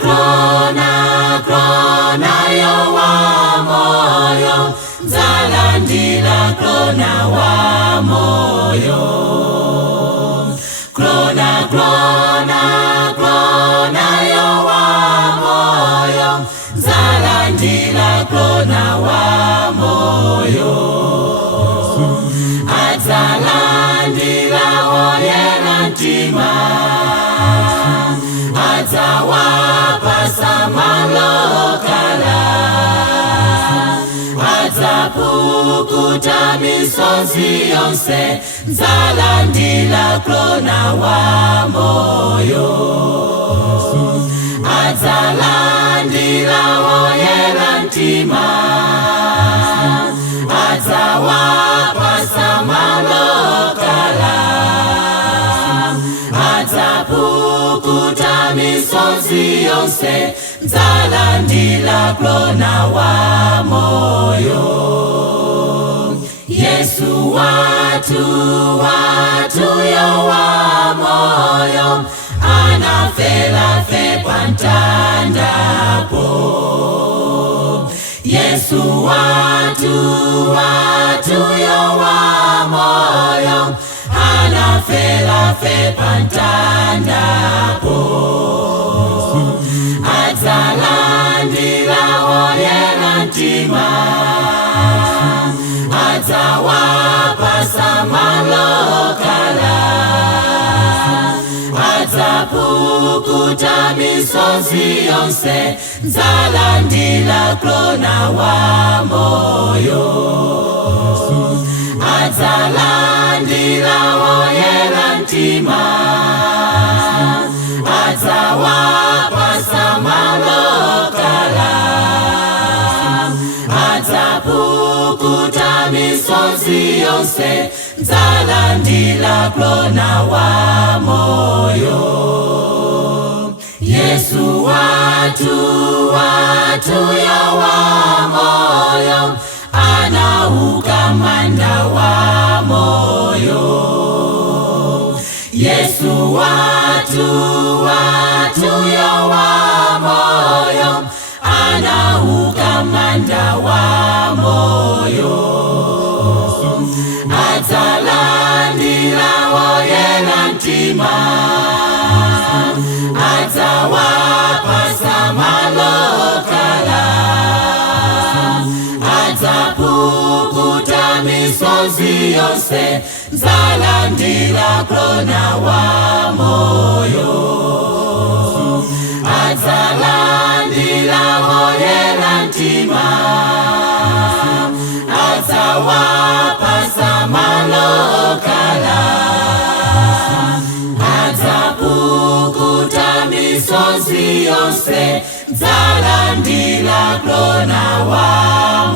krona yo wa moyo, zalandila krona wa moyo. Krona yo wa moyo, zalandila krona wa moyo. Adzalandila oyera ntima, adzawapa samalokala, adzapukuta misozi yonse, zalandila krona wa moyo. Adzalandila oyera ntima, adzawapa samalokala, adzapukuta misozi yonse, zalandila krona wa moyo. Yesu watu yo wa moyo, anafela fe pantandapo. Yesu watu yo wa moyo, anafela fe pantandapo. Adzalandila oyera ntima, adzawapa samalokala, adzapukuta misozi yonse, zalandila krona wa moyo. Adzalandila oyera ntima, adzawapa samalokala, adzapukuta misozi yonse, zalandila krona wa moyo. Yesu watu yo wa moyo, anaukamanda wa moyo. Yesu watu yo wa moyo, anaukamanda wa moyo. Adzalandila oyera ntima, adzawapa samalokala, adzapukuta misozi yonse, zalandila krona wa moyo. Adzalandila oyera ntima, adzawapa samalokala, adzapukuta misozi yonse, zalandila krona wa moyo.